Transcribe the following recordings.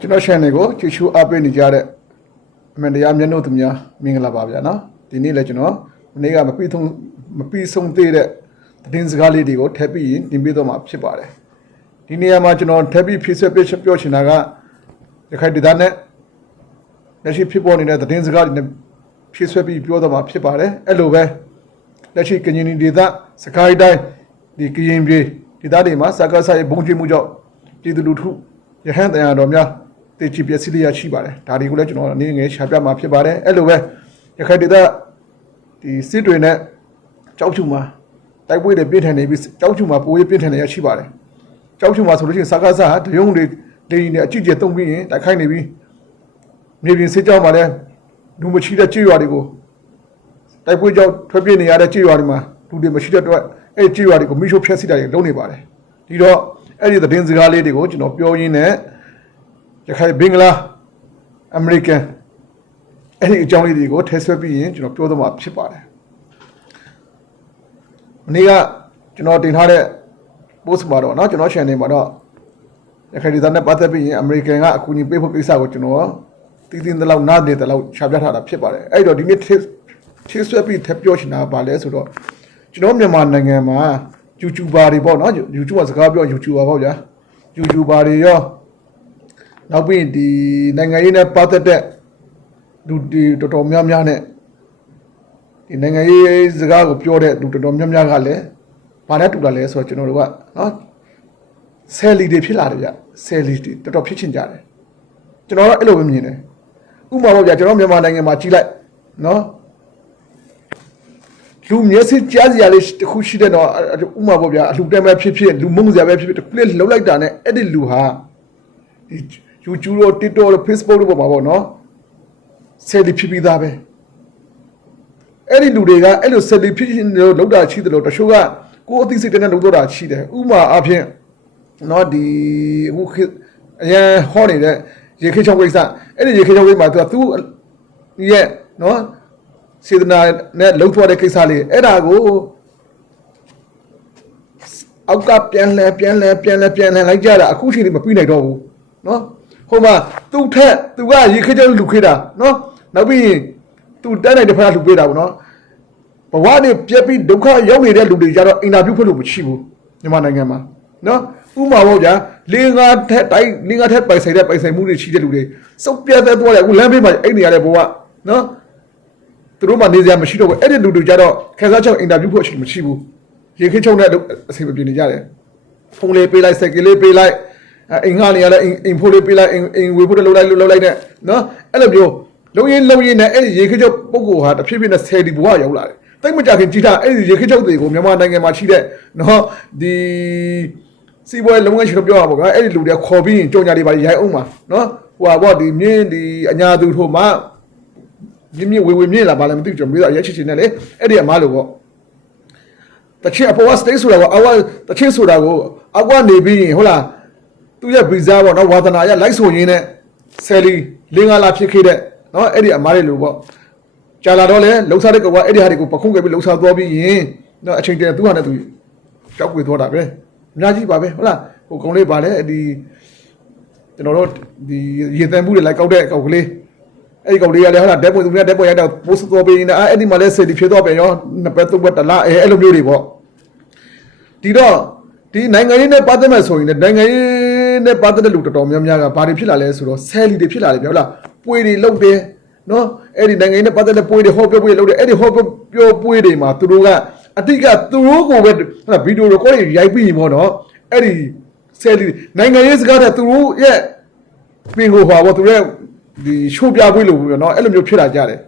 ကျွန်တော် channel ကိုကြည့်ရှုအားပေးနေကြတဲ့အမှန်တရားမျက်နှာသူများမင်္ဂလာပါဗျာနော်ဒီနေ့လည်းကျွန်တော်မနေ့ကမပြီးဆုံးမပြီးဆုံးသေးတဲ့သတင်းစကားလေးတွေကိုထပ်ပြီးတင်ပြတော့မှာဖြစ်ပါတယ်ဒီနေရာမှာကျွန်တော်ထပ်ပြီးဖြည့်ဆွက်ပြပြောချင်တာကရခိုင်ဒေသနဲ့လက်ရှိဖြစ်ပေါ်နေတဲ့သတင်းစကားတွေနဲ့ဖြည့်ဆွက်ပြီးပြောတော့မှာဖြစ်ပါတယ်အဲ့လိုပဲလက်ရှိကရင်ဒေသစကိုင်းတိုင်းဒီကရင်ပြည်ဒေသတွေမှာစကားဆိုင်ဘုံကျွေးမှုကြောင့်ပြည်သူလူထုရဟန်းတရားတော်များ တည်ကြည်ပျက်စီးလျက်ရှိပါတယ်ဒါတွေကိုလည်းကျွန်တော်အနေငယ်ရှာပြမှာဖြစ်ပါတယ်အဲ့လိုပဲရခိုင်ဒေသဒီစစ်တွေနဲ့ကြောက်ချူမှာတိုက်ပွဲတွေပြင်းထန်နေပြီးကြောက်ချူမှာပိုးရပြင်းထန်နေရရှိပါတယ်ကြောက်ချူမှာဆိုလို့ရှိရင်စကားစားတရုံတွေဒေရင်နဲ့အကြည့်ကျတုံးပြီးရင်တိုက်ခိုက်နေပြီးမြေပြင်စစ်ကြောင်းမှာလည်းလူမချီတဲ့ကြေးရွာတွေကိုတိုက်ပွဲကြောင့်ထွက်ပြေးနေရတဲ့ကြေးရွာတွေမှာလူတွေမရှိတဲ့အတွက်အဲ့ဒီကြေးရွာတွေကိုမိရှို့ဖျက်ဆီးတာတွေလုပ်နေပါတယ်ဒီတော့အဲ့ဒီသတင်းစကားလေးတွေကိုကျွန်တော်ပြောရင်းနဲ့ ရခိုင်ဘင်္ဂလားအမေရိကန်အဲ့ဒီအကြောင်းလေးတွေကိုထည့်ဆွဲပြီးရင်ကျွန်တော်ပြောတော့မှာဖြစ်ပါတယ်မနေ့ကကျွန်တော်တင်ထားတဲ့ post မှာတော့เนาะကျွန်တော် channel မှာတော့ရခိုင်ဒေသနဲ့ပတ်သက်ပြီးရင်အမေရိကန်ကအကူအညီပေးဖို့ကိစ္စကိုကျွန်တော်တည်တည်တလောက်နားနေတဲ့လောက်ရှာပြထားတာဖြစ်ပါတယ်အဲ့တော့ဒီနေ့ထည့်ထည့်ဆွဲပြီးထပ်ပြောချင်တာကဘာလဲဆိုတော့ကျွန်တော်မြန်မာနိုင်ငံမှာ YouTuber တွေပေါ့เนาะ YouTuber စကားပြော YouTuber ပေါ့ဗျာ YouTuber တွေရော နောက်ပြီးဒီနိုင်ငံရေးနဲ့ပတ်သက်တဲ့လူဒီတော်တော်များများနဲ့ဒီနိုင်ငံရေးစကားကိုပြောတဲ့လူတော်တော်များများကလည်းဘာနဲ့တူတာလဲဆိုတော့ကျွန်တော်တို့ကနော်ဆယ်လီတွေဖြစ်လာတယ်ဗျဆယ်လီတွေတော်တော်ဖြစ်ချင်ကြတယ်ကျွန်တော်တော့အဲ့လိုပဲမြင်တယ်ဥပမာပေါ့ဗျာကျွန်တော်မြန်မာနိုင်ငံမှာကြီးလိုက်နော်လူမျက်စိကြားစရာလေးတစ်ခုရှိတဲ့တော့ဥပမာပေါ့ဗျာအလှတဲမဲ့ဖြစ်ဖြစ်လူမုန်းစရာပဲဖြစ်ဖြစ်တစ်ခုလေးလှုပ်လိုက်တာနဲ့အဲ့ဒီလူဟာဒီ YouTube တို့ TikTok တို့ Facebook တို့ပေါ်မှာပေါ့နော်ဆယ်လီဖြစ်ပြီးသားပဲအဲ့ဒီလူတွေကအဲ့လိုဆယ်လီဖြစ်ရှင်လို့လောက်တာရှိတယ်လို့တချို့ကကိုယ်အသိစိတ်နဲ့လောက်တော့တာရှိတယ်ဥပမာအဖြစ်နော်ဒီအခုခေတ်အရင်ဟောနေတဲ့ရေခေချောင်းကိစ္စအဲ့ဒီရေခေချောင်းကိစ္စမှာသူကသူ့ရဲ့နော်စေတနာနဲ့လှုပ်ထွက်တဲ့ကိစ္စလေးအဲ့ဒါကိုအောက်ကပြန်လဲပြန်လဲပြန်လဲပြန်လဲလိုက်ကြတာအခုချိန်လေးမပြီးနိုင်တော့ဘူးနော် ဟိုမှာသူ့ထက်သူကရေခေချောင်းလူခေတာနော်နောက်ပြီးရင်သူတက်နိုင်တဲ့ဖက်ကလူပေးတာပေါ့နော်ဘဝနဲ့ပြက်ပြီးဒုက္ခရောက်နေတဲ့လူတွေကြတော့အင်တာဗျူးဖွင့်လို့မရှိဘူးမြန်မာနိုင်ငံမှာနော်ဥမာပေါ့ဗျာလေးငါထက်တိုင်းလေးငါထက်ပိုင်ဆိုင်တဲ့ပိုင်ဆိုင်မှုတွေရှိတဲ့လူတွေစုပ်ပြတ်သက်သွားတယ်အခုလမ်းဘေးမှာအိတ်နေရတဲ့ဘဝနော်သူတို့မှနေစရာမရှိတော့ဘူးအဲ့ဒီလူတွေကြတော့ခက်စားချောင်းအင်တာဗျူးဖို့အချိန်မရှိဘူးရေခင်းချုံတဲ့အစီအပြေနေကြတယ်ဖုန်းလေးပေးလိုက်စက်ကလေးပေးလိုက် အိမ်ငှားနေရတဲ့အိမ်ဖိုးလေးပေးလိုက်အိမ်ဝေဖို့လှုပ်လိုက်လှုပ်လိုက်နဲ့နော်အဲ့လိုမျိုးလုံရင်လုံရင်နဲ့အဲ့ဒီရေခင်းချုံပုဂ္ဂိုလ်ဟာတဖြည်းဖြည်းနဲ့ဆယ်ဒီဘဝရောက်လာတယ်တိတ်မကြခင်ကြည့်တာအဲ့ဒီရေခင်းချုံတွေကိုမြန်မာနိုင်ငံမှာရှိတဲ့နော်ဒီစီးပွားရေးလုပ်ငန်းရှင်တို့ပြောတာပေါ့ကွာအဲ့ဒီလူတွေကခေါ်ပြီးရင်ကြုံညာတွေပါရိုက်အောင်ပါနော်ဟိုဟာပေါ့ဒီမြင်းဒီအညာသူထို့မှာမြင်းမြင်းဝေဝေမြင်းလာပါလဲမသိဘူးကျွန်တော်မျိုးအရက်ချစ်ချင်နဲ့လေအဲ့ဒီအမားလို့ပေါ့တချင်အပေါ်က state ဆိုတာကိုအဝတချင်ဆိုတာကိုအကွာနေပြီးရင်ဟုတ်လား သူ့ရဲ့ဗီဇာပေါ့နော်ဝါသနာရလိုက်ဆိုရင်းနဲ့ဆယ်လီလင်းကားလာဖြစ်ခဲ့တဲ့နော်အဲ့ဒီအမားတွေလို့ပေါ့ကြာလာတော့လေလှုပ်ရှားတဲ့ကွာအဲ့ဒီဟာတွေကိုပခုံးခဲ့ပြီးလှုပ်ရှားသွားပြီးရင်နော်အချိန်တည်းသူ့ဟာနဲ့သူကြောက်ွေသွားတာပဲအများကြီးပါပဲဟုတ်လားဟိုကုံလေးပါလေဒီကျွန်တော်တို့ဒီရေတန်မှုတွေလိုက်ကောက်တဲ့ကောက်ကလေးအဲ့ဒီကောင်လေးကလည်းဟာဓာတ်ပုံသူများဓာတ်ပုံရိုက်တော့ post သွားပေးနေတာအဲ့ဒီမှာလည်းဆယ်ဒီဖြစ်သွားပြန်ရောနှစ်ပတ်သုံးပတ်တလားအဲအဲ့လိုမျိုးတွေပေါ့ဒီတော့ဒီနိုင်ငံရေးနဲ့ပတ်သက်မဲ့ဆိုရင်လည်းနိုင်ငံရေး နဲ့ပတ်သက်တဲ့လူတော်တော်များများကဘာတွေဖြစ်လာလဲဆိုတော့ဆယ်လီတွေဖြစ်လာတယ်ပြောလားပွေတွေလုတ်တယ်နော်အဲ့ဒီနိုင်ငံရေးနဲ့ပတ်သက်တဲ့ပွေတွေဟောပြောပွေလုတ်တယ်အဲ့ဒီဟောပြောပွေတွေမှာသူတို့ကအတိတ်ကသူတို့ကိုပဲဟာဗီဒီယိုရောကောရိုက်ပြီးရင်ပေါ့နော်အဲ့ဒီဆယ်လီနိုင်ငံရေးစကားတဲ့သူတို့ရဲ့ပင်ကိုဟောပေါ့သူတို့ရဲ့ဒီရှိုးပြပွေလို့ပြောနော်အဲ့လိုမျိုးဖြစ်လာကြတယ်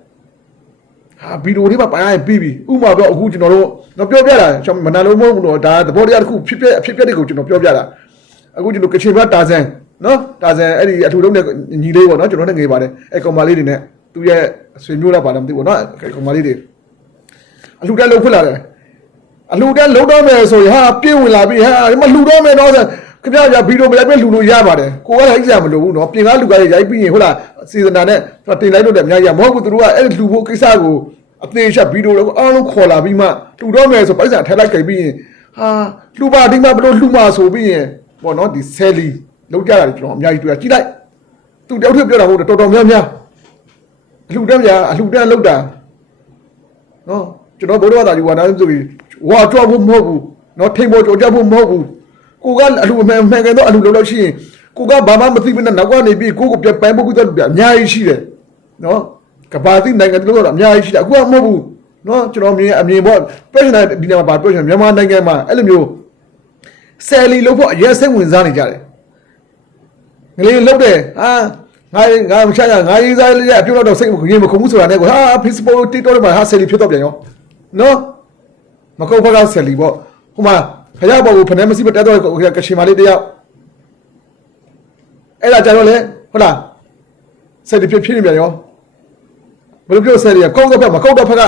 ဟာဗီဒီယိုလေးပါပိုင်ရင်ပြီးပြီဥပမာတော့အခုကျွန်တော်တို့တော့ပြောပြတာမနာလို့မဟုတ်ဘူးတော့ဒါသဘောတရားတစ်ခုဖြစ်ဖြစ်အဖြစ်ပြတဲ့ကိုကျွန်တော်ပြောပြတာ အခုကျွန်တော်ကချင်ဘတ်တာဇန်နော်တာဇန်အဲ့ဒီအထူလုံးနဲ့ညီလေးပေါ့နော်ကျွန်တော်နဲ့ငေးပါတယ်အဲ့ကောင်မလေးတွေနဲ့သူ့ရဲ့ဆွေမျိုးလာပါလားမသိဘူးနော်အဲ့ကောင်မလေးတွေအလှတက်လှုပ်ခွက်လာတယ်အလှတက်လှုပ်တော့မယ်ဆိုရင်ဟာပြည့်ဝင်လာပြီဟာဒီမှာလှူတော့မယ်တော့ဆိုခင်ဗျားဗီဒီယိုမလိုက်ပဲလှူလို့ရပါတယ်ကိုကလည်းအိတ်စရာမလိုဘူးနော်ပြင်ကားလူကားရိုက်ပြီးရင်ဟုတ်လားစီဇနာနဲ့တင်လိုက်လို့လည်းအများကြီးမဟုတ်ဘူးသူတို့ကအဲ့လှူဖို့ကိစ္စကိုအသေးချက်ဗီဒီယိုလည်းအားလုံးခေါ်လာပြီးမှလှူတော့မယ်ဆိုပိုက်ဆံထည့်လိုက်ကြပြီးရင်ဟာလှူပါဒီမှာဘလို့လှူမှာဆိုပြီးရင် ပေါ့နော်ဒီဆယ်လီလောက်ကြတာကျွန်တော်အများကြီးတွေ့ရကြည့်လိုက်သူတယောက်တည်းပြောတာမဟုတ်ဘူးတော်တော်များများအလှတန်းပြအလှတန်းလောက်တာနော်ကျွန်တော်ဘုရားသာကြီးဝါနာဆိုပြီးဝါကြောက်ဖို့မဟုတ်ဘူးနော်ထိန်ပေါ်ကြော်ကြဖို့မဟုတ်ဘူးကိုကအလှအမှန်မှန်ကန်တော့အလှလောက်လို့ရှိရင်ကိုကဘာမှမသိဘဲနဲ့နောက်ကနေပြီးကိုကိုပြပိုင်ဖို့ကတော့ပြအများကြီးရှိတယ်နော်ကဘာတိနိုင်ငံတို့ကတော့အများကြီးရှိတယ်အခုကမဟုတ်ဘူးနော်ကျွန်တော်မြင်အမြင်ပေါ့ပြည်နယ်ဒီနေရာမှာပါပြောချင်မြန်မာနိုင်ငံမှာအဲ့လိုမျိုး ဆယ်လီလို့ဖို့အရင်စိတ်ဝင်စားနေကြတယ်ငလေးလုတ်တယ်ဟာငါငါမချရငါရေးစားလေးရပြုတ်တော့စိတ်မကြီးမခုံဘူးဆိုတာနဲ့ကွာဟာ Facebook TikTok တွေမှာဟာဆယ်လီဖြစ်တော့ပြန်ရောနော်မကုတ်ဘက်ကဆယ်လီပေါ့ဟိုမှာခရဘောကိုဖနေမရှိမတက်တော့ကချင်မလေးတယောက်အဲ့ဒါကြတော့လေဟုတ်လားဆယ်လီဖြစ်ဖြစ်နေပြန်ရောဘယ်လိုပြောဆယ်လီကကောက်တော့ဖက်မကောက်တော့ဖက်က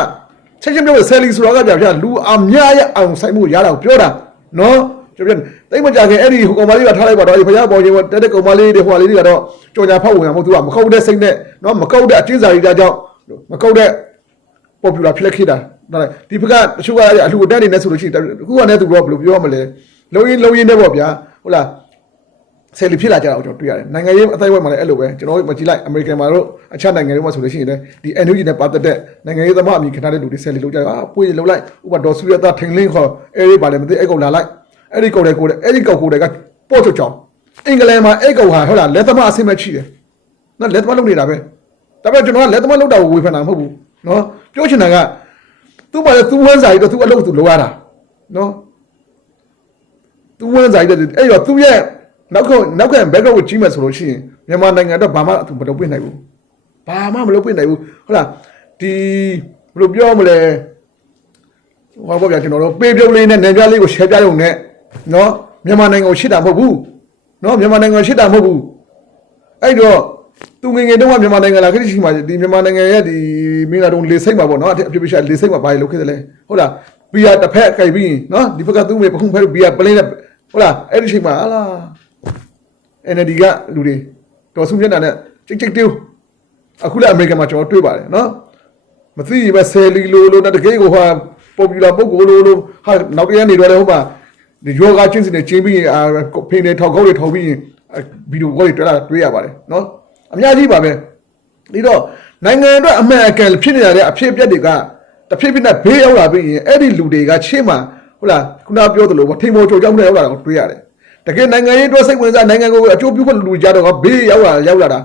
ချက်ချင်းပြောဆယ်လီဆိုတာကကြာပြလူအများရအောင်ဆိုင်မှုရတာကိုပြောတာနော် ကျွန်တော်တိတ်မကြခင်အဲ့ဒီဟိုကောင်မလေးကထားလိုက်ပါတော့ဒီဖရားပေါ်ချင်းတက်တဲ့ကောင်မလေးတွေဟိုလေးတွေကတော့ကြော်ညာဖောက်ဝင်အောင်မဟုတ်သူကမကောက်တဲ့စိတ်နဲ့နော်မကောက်တဲ့အကျဉ်းစာရီတာကြောင့်မကောက်တဲ့ popular ဖြစ်လက်ခိတာနော်ဒီဘက်ကတချို့ကအလှူတက်နေနေဆိုလို့ရှိရင်အခုကလည်းသူတို့ကဘယ်လိုပြောမလဲလုံရင်လုံရင်နဲ့ပေါ့ဗျာဟုတ်လားဆယ်လီဖြစ်လာကြတာကိုကျွန်တော်တွေ့ရတယ်နိုင်ငံရေးအသိဝိုင်းမှာလည်းအဲ့လိုပဲကျွန်တော်မကြည့်လိုက်အမေရိကန်မှာတော့အခြားနိုင်ငံတွေမှာဆိုလို့ရှိရင်လည်းဒီ NUG နဲ့ပတ်သက်တဲ့နိုင်ငံရေးသမားအမိခဏတဲ့လူတွေဆယ်လီလောက်ကြတယ်အာပွေးလောက်လိုက်ဥပဒေတော်ဆူရတာထိန်လင်းခေါ်အဲ့ဒီပါလေမသိအဲ့ကောင်လာလိုက် အဲ့ဒီကောင်တွေကိုအဲ့ဒီကောင်ကိုတွေကပို့ချောချောင်းအင်္ဂလန်မှာအဲ့ကောင်ဟာဟုတ်လားလက်သမားအဆင်မချိတယ်နော်လက်သမားလုပ်နေတာပဲဒါပေမဲ့ကျွန်တော်ကလက်သမားလုပ်တာကိုဝေဖန်တာမဟုတ်ဘူးနော်ပြောချင်တာကသူ့မှာသူ့ဝန်းစာကြီးတော့သူ့အလုပ်သူလုပ်ရတာနော်သူ့ဝန်းစာကြီးတော့အဲ့တော့သူ့ရဲ့နောက်ခေါနောက်ခံ background ကိုကြီးမယ်ဆိုလို့ရှိရင်မြန်မာနိုင်ငံတော့ဘာမှသူမလုပ်ပြနိုင်ဘူးဘာမှမလုပ်ပြနိုင်ဘူးဟုတ်လားဒီဘယ်လိုပြောမလဲဟောပေါ့ဗျာကျွန်တော်တို့ပေးပြုံးလေးနဲ့နေပြလေးကို share ပြရုံနဲ့ နော်မြန်မာနိုင်ငံကိုရှစ်တာမဟုတ်ဘူးနော်မြန်မာနိုင်ငံကိုရှစ်တာမဟုတ်ဘူးအဲ့တော့သူငယ်ငယ်တုန်းကမြန်မာနိုင်ငံလာခရစ်ရှိမှာဒီမြန်မာနိုင်ငံရဲ့ဒီမင်းလာတုန်းလေစိတ်မှာပေါ့နော်အဖြစ်ဖြစ်ရှာလေစိတ်မှာဘာလို့လုပ်ခဲ့တယ်လဲဟုတ်လားဘီယာတစ်ဖက်ကြိုက်ပြီးနော်ဒီဘက်ကသူ့မေပခုံးဖက်ဘီယာပလင်းနဲ့ဟုတ်လားအဲ့ဒီချိန်မှာဟာလား NLD ကလူတွေတော်စုမျက်နှာနဲ့ကြိတ်ကြိတ်တူးအခုလည်းအမေရိကန်မှာကျွန်တော်တွေ့ပါတယ်နော်မသိရင်ပဲဆယ်လီလိုလိုနဲ့တကယ်ကိုဟာ popular ပုဂ္ဂိုလ်လိုလိုဟာနောက်တရနေတော့လေဟိုမှာဒီ ယောဂချင်းစင်နဲ့ချင်းပြီးရင်အာဖိနေထောက်ခေါက်တွေထောက်ပြီးရင်ဗီဒီယိုကောတွေတွေ့လာတွေ့ရပါတယ်နော်အများကြီးပါပဲဒီတော့နိုင်ငံအတွက်အမှန်အကန်ဖြစ်နေရတဲ့အဖြစ်အပျက်တွေကတစ်ဖြစ်ဖြစ်နဲ့ဘေးရောက်လာပြီးရင်အဲ့ဒီလူတွေကရှေ့မှာဟုတ်လားခုနပြောသလိုပေါ့ထိမောချိုကြောင့်လည်းရောက်လာတော့တွေ့ရတယ်တကယ်နိုင်ငံရေးအတွက်စိတ်ဝင်စားနိုင်ငံကိုအကျိုးပြုဖို့လူကြတော့ဘေးရောက်လာရောက်လာတာ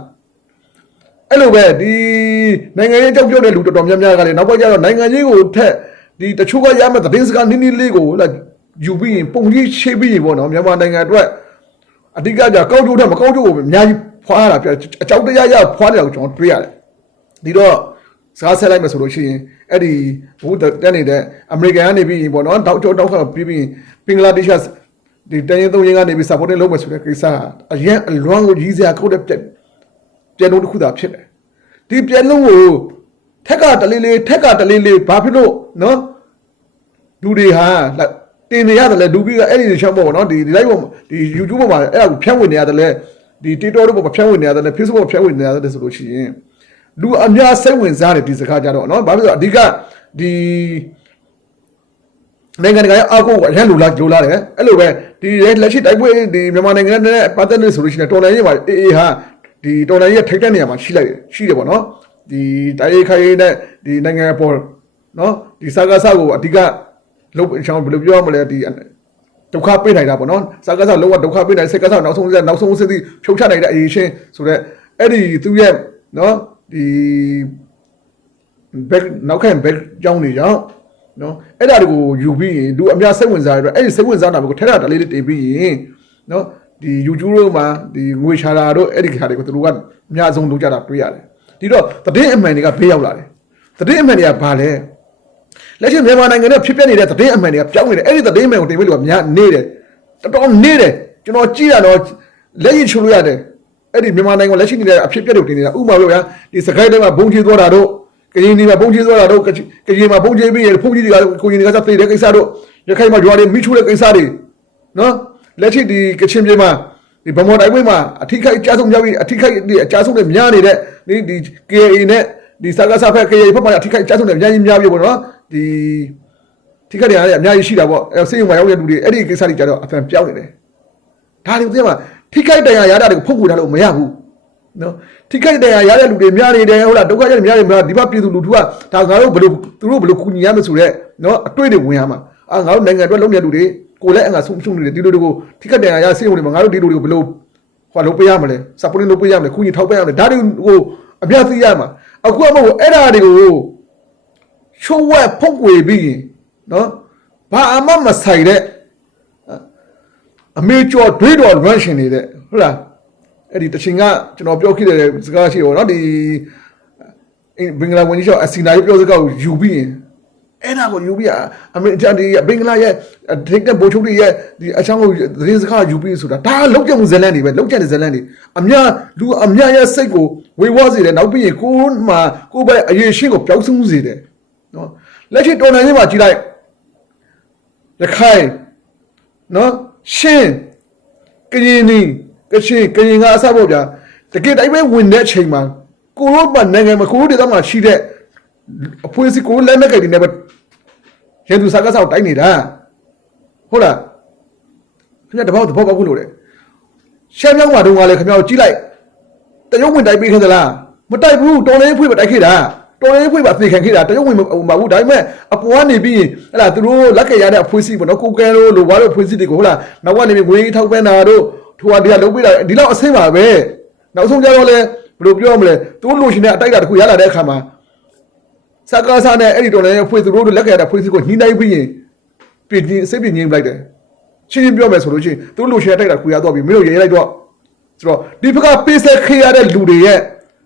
အဲ့လိုပဲဒီနိုင်ငံရေးကြောက်ပြောတဲ့လူတော်တော်များများကလည်းနောက်ပိုင်းကျတော့နိုင်ငံရေးကိုထက်ဒီတချို့ကရမယ့်သတင်းစကားနည်းနည်းလေးကိုဟုတ်လား ယူပြီးရင်ပုံကြီးရှေ့ပြီးရင်ပေါ့နော်မြန်မာနိုင်ငံအတွက်အဓိကကြကောက်ကျိုးတဲ့မကောက်ကျိုးကိုအများကြီးဖွာရတာပြအကြောက်တရားရဖွာနေတာကိုကျွန်တော်တွေ့ရတယ်ဒီတော့စကားဆက်လိုက်မယ်ဆိုလို့ရှိရင်အဲ့ဒီဘုတက်နေတဲ့အမေရိကန်ကနေပြီးပေါ့နော်တောက်ကျော်တောက်ခါပြီးပြီးဘင်္ဂလားဒေ့ရှ်ဒီတရင်သုံးရင်ကနေပြီး support လုပ်မယ်ဆိုတဲ့ကိစ္စအရင်အလွန်ကိုကြီးစရာခုတ်တဲ့ပြက်ပြန်လို့တစ်ခုသာဖြစ်တယ်ဒီပြန်လုံးကိုထက်ကတလေးလေးထက်ကတလေးလေးဘာဖြစ်လို့နော်လူတွေဟာ တင်နေရတယ်လေလူပြီးကအဲ့ဒီချမ်းပေါ့နော်ဒီဒီ live ပေါ်ဒီ YouTube ပေါ်မှာအဲ့ဒါကိုဖြန့်ဝင်နေရတယ်လေဒီ TikTok တို့ပေါ်မှာဖြန့်ဝင်နေရတယ်လေ Facebook ပေါ်ဖြန့်ဝင်နေရတယ်ဆိုလို့ရှိရင်လူအများစိတ်ဝင်စားတယ်ဒီစကားကြတော့နော်ဘာဖြစ်လို့အဓိကဒီနိုင်ငံတကာရဲ့အကောအရန်လူလာလူလာတယ်အဲ့လိုပဲဒီလက်ရှိတိုက်ပွဲဒီမြန်မာနိုင်ငံနဲ့ပတ်သက်နေဆိုလို့ရှိရင်တော်လိုင်းရေးမှာအေးအေးဟာဒီတော်လိုင်းရေးထိတ်တဲ့နေရာမှာရှိလိုက်ရှိတယ်ပေါ့နော်ဒီတိုက်ရေးခိုင်နဲ့ဒီနိုင်ငံပေါ်နော်ဒီစာကားစာကိုအဓိက လုံးချောင်းဘယ်လိုပြောရမလဲဒီဒုက္ခပေးနိုင်တာပေါ့နော်စာကားစာလုံးဝဒုက္ခပေးနိုင်စိတ်ကားစာနောက်ဆုံးဆက်နောက်ဆုံးစစ်သည်ဖြုတ်ချနိုင်တဲ့အရေးရှင်းဆိုတော့အဲ့ဒီသူရဲ့နော်ဒီ back နောက်ခံ back ကြောင်းနေကြောင်းနော်အဲ့ဒါတွေကိုယူပြီးရင်လူအများစိတ်ဝင်စားရတော့အဲ့ဒီစိတ်ဝင်စားတာကိုထဲတာတလေးလေးတင်ပြီးရင်နော်ဒီ YouTube တို့မှာဒီငွေချတာတို့အဲ့ဒီခါတွေကိုသူတို့ကအများဆုံးလုပ်ကြတာတွေ့ရတယ်ဒီတော့တည်င်းအမှန်တွေကဘေးရောက်လာတယ်တည်င်းအမှန်တွေကဘာလဲ လက်ရှိမြန်မာနိုင်ငံနဲ့ဖြစ်ပျက်နေတဲ့တည်င်းအမှန်တွေကပြောင်းနေတယ်အဲ့ဒီတည်င်းအမှန်ကိုတင်ပြီးလို့ကများနေတယ်တော်တော်နေတယ်ကျွန်တော်ကြည့်ရတော့လက်ရည်ချူလို့ရတယ်အဲ့ဒီမြန်မာနိုင်ငံလက်ရှိနေတဲ့အဖြစ်အပျက်တွေတင်နေတာဥပမာပြောဗျာဒီစကိုင်းတိုင်းမှာဘုံချေသွားတာတို့ကရင်ဒီမှာဘုံချေသွားတာတို့ကရင်မှာဘုံချေပြီးရဖုန်ကြီးတွေကကိုရင်တွေကစသိတဲ့ကိစ္စတို့ရခိုင်မှာရွာတွေမိချိုးတဲ့ကိစ္စတွေနော်လက်ရှိဒီကချင်ပြည်မှာဒီဗမော်တိုင်းဝင်းမှာအထိခိုက်အကြဆုံးများပြီးအထိခိုက်ဒီအကြဆုံးတွေများနေတဲ့ဒီဒီ KA နဲ့ဒီစကားစားဖက် KA ဖက်မှာအထိခိုက်အကြဆုံးတွေအများကြီးများပြီပေါ့နော် ဒီထိခိုက်တွေအားလည်းအများကြီးရှိတာပေါ့အဲစိတ်ယုံမှာရောက်တဲ့လူတွေအဲ့ဒီကိစ္စတွေကြတော့အဖန်ပြောင်းနေတယ်ဒါတွေသိမှာထိခိုက်တရားရတာတွေကိုဖုတ်ကူထားလို့မရဘူးနော်ထိခိုက်တရားရတဲ့လူတွေများနေတယ်ဟုတ်လားဒုက္ခရောက်များနေမှာဒီဘပြည်သူလူထုကဒါငါတို့ဘယ်လိုသူတို့ဘယ်လိုကူညီရမလဲဆိုတော့နော်အတွေ့တွေဝင်ရမှာအာငါတို့နိုင်ငံအတွက်လုံးမြတ်လူတွေကိုလည်းအငါဆုံးရှုံးနေတယ်ဒီလိုတွေကိုထိခိုက်တရားရစေုံနေမှာငါတို့ဒီလိုတွေကိုဘယ်လိုဟောလုပ်ပေးရမလဲစပရင်လုပ်ပေးရမလဲကူညီထောက်ပံ့ရမလဲဒါတွေကိုအပြတ်သိရမှာအခုအမဟုတ်အဲ့ဒါတွေကို ရှုံးဝဲဖုတ်ွေပြီးရင်နော်ဘာအမှမဆိုင်တဲ့အမေကျော်တွေးတော်လွမ်းရှင်နေတဲ့ဟုတ်လားအဲ့ဒီတချင်ကကျွန်တော်ပြောခဲ့တဲ့စကားရှိရောနော်ဒီဘင်္ဂလားဝန်ကြီးချုပ်အစီနာရေးပြောစကားကိုယူပြီးရင်အဲ့ဒါကိုယူပြီးအမေကျန်ဒီဘင်္ဂလားရဲ့ဒိတ်ကဘိုလ်ချုပ်တွေရဲ့ဒီအချောင်းကိုသတင်းစကားယူပြီးဆိုတာဒါလောက်ကျမှုဇလန်တွေပဲလောက်ကျတဲ့ဇလန်တွေအများလူအများရဲ့စိတ်ကိုဝေဝါးစေတယ်နောက်ပြီးရင်ကိုယ်မှကိုယ်ပဲအရေးရှိကိုပျောက်ဆုံးစေတယ် နော်လက်ရှိတော်နိုင်ရေးမှာကြည်လိုက်ရခိုင်နော်ရှင်းကရင်နီကချင်ကရင်ကအစပေါ့ဗျာတကယ်တိုင်းပဲဝင်တဲ့အချိန်မှာကိုရိုးမနိုင်ငံမှာကိုရိုးဒေသမှာရှိတဲ့အဖွဲ့အစည်းကိုလက်နက်ကိုင်တွေနဲ့ပဲရန်သူစားကစားကိုတိုင်းနေတာဟုတ်လားခင်ဗျာတပောက်တပောက်ပောက်ခုလို့တယ်ရှမ်းမြောက်မှာတုန်းကလည်းခင်ဗျာကိုကြည့်လိုက်တရုတ်ဝင်တိုက်ပေးခဲ့သလားမတိုက်ဘူးတော်လေးဖွေးပဲတိုက်ခဲ့တာ တော်လေးဖွေးပါသိခံခဲ့တာတရုတ်ဝင်မဟုတ်ဘူးဒါပေမဲ့အပေါ်ကနေပြီးအဲ့ဒါသူတို့လက်ကရတဲ့အဖွဲ့အစည်းပေါ့နော်ကိုကဲတို့လိုဘာလို့အဖွဲ့အစည်းတွေကိုဟုတ်လားနောက်ကနေပြီးငွေထောက်ပံ့တာတို့ထိုဟာဒီကလုပ်ပေးတာဒီလောက်အဆင်းပါပဲနောက်ဆုံးကြတော့လဲဘယ်လိုပြောမလဲသူတို့လိုချင်တဲ့အတိုက်တာတစ်ခုရလာတဲ့အခါမှာစကားစားနဲ့အဲ့ဒီတော်လည်းဖွဲ့သူတို့လက်ကရတဲ့ဖွဲ့စည်းကိုညှိနှိုင်းပြီးရင်ပြည်ချင်းစိတ်ပြင်းငြိမ်းလိုက်တယ်ရှင်းရှင်းပြောမယ်ဆိုလို့ရှိရင်သူတို့လိုချင်တဲ့တိုက်တာခုရတော့ပြီမင်းတို့ရေးလိုက်တော့ဆိုတော့ဒီဘက်ကပေးဆက်ခေရတဲ့လူတွေရဲ့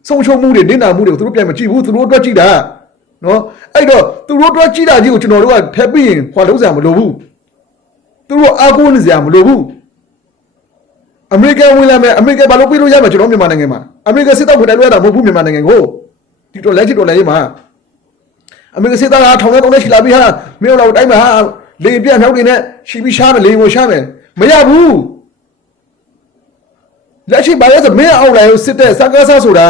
ဆုံးရှုံးမှုတွေနစ်နာမှုတွေကိုသူတို့ပြန်မကြည့်ဘူးသူတို့အတွက်ကြည့်တာနော်အဲ့တော့သူတို့အတွက်ကြည့်တာကြီးကိုကျွန်တော်တို့ကထပ်ပြီးရင်ခွာလုံးစရာမလိုဘူးသူတို့အားကိုးနေစရာမလိုဘူးအမေရိကန်ဝင်လာမယ်အမေရိကန်ဘာလို့ပြေးလို့ရမှာကျွန်တော်မြန်မာနိုင်ငံမှာအမေရိကန်စစ်တပ်ကိုတိုင်လို့ရတာမဟုတ်ဘူးမြန်မာနိုင်ငံကိုဒီတော့လက်ချစ်တော်လည်းရေးမှာအမေရိကန်စစ်တပ်ကထောင်ထဲတုံးနဲ့ရှိလာပြီးဟာမင်းတို့တော့တိုင်းမှာဟာလေပြတ်နှောက်တွေနဲ့ရှိပြီးရှားမယ်လေကိုရှားမယ်မရဘူး လက်ရှိဘာလဲဆိုမင်းအောင်လိုင်းကိုစစ်တဲ့စကားစားဆိုတာ